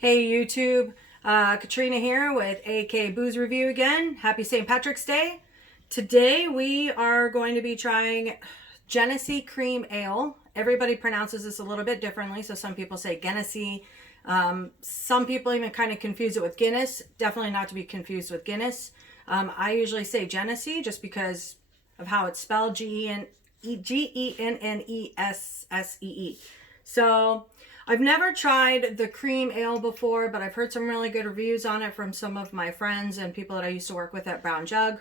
Hey YouTube, Katrina here with AK Booze Review again. Happy St. Patrick's Day. Today we are going to be trying Genesee Cream Ale. Everybody pronounces this a little bit differently, so some people say Genesee. Some people even kind of confuse it with Guinness. Definitely not to be confused with Guinness. I usually say Genesee just because of how it's spelled, Gennessee. So I've never tried the cream ale before, but I've heard some really good reviews on it from some of my friends and people that I used to work with at Brown Jug.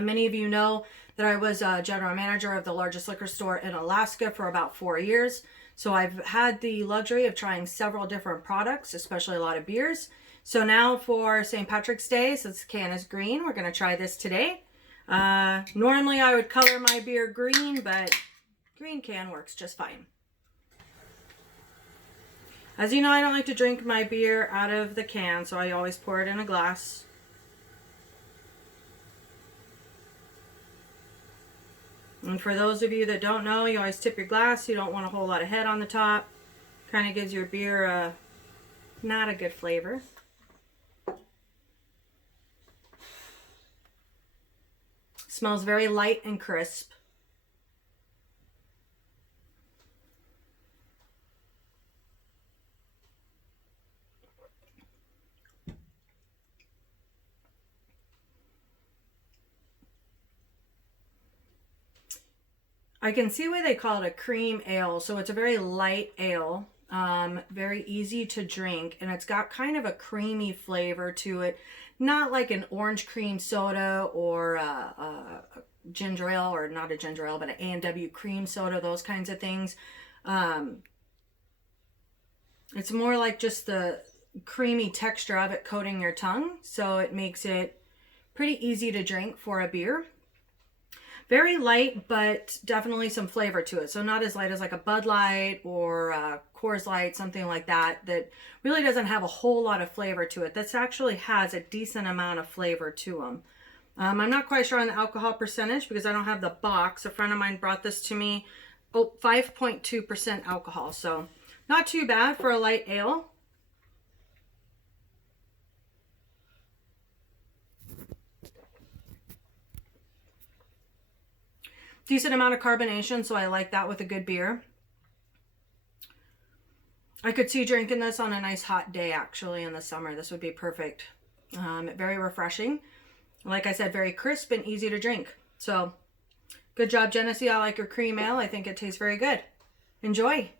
Many of you know that I was a general manager of the largest liquor store in Alaska for about 4 years. So I've had the luxury of trying several different products, especially a lot of beers. So now for St. Patrick's Day, since the can is green, we're going to try this today. Normally I would color my beer green, but green can works just fine. As you know, I don't like to drink my beer out of the can, so I always pour it in a glass. And for those of you that don't know, you always tip your glass. You don't want a whole lot of head on the top. Kind of gives your beer not a good flavor. Smells very light and crisp. I can see why they call it a cream ale. So it's a very light ale, very easy to drink, and it's got kind of a creamy flavor to it. Not like an orange cream soda or a ginger ale, or not a ginger ale, but an A&W cream soda, those kinds of things. It's more like just the creamy texture of it coating your tongue, so it makes it pretty easy to drink for a beer. Very light, but definitely some flavor to it. So not as light as like a Bud Light or a Coors Light, something like that, that really doesn't have a whole lot of flavor to it. This actually has a decent amount of flavor to them. I'm not quite sure on the alcohol percentage because I don't have the box. A friend of mine brought this to me. Oh, 5.2% alcohol. So not too bad for a light ale. Decent amount of carbonation, so I like that with a good beer. I could see drinking this on a nice hot day, actually, in the summer. This would be perfect. Very refreshing. Like I said, very crisp and easy to drink. So, good job, Genesee. I like your cream ale. I think it tastes very good. Enjoy.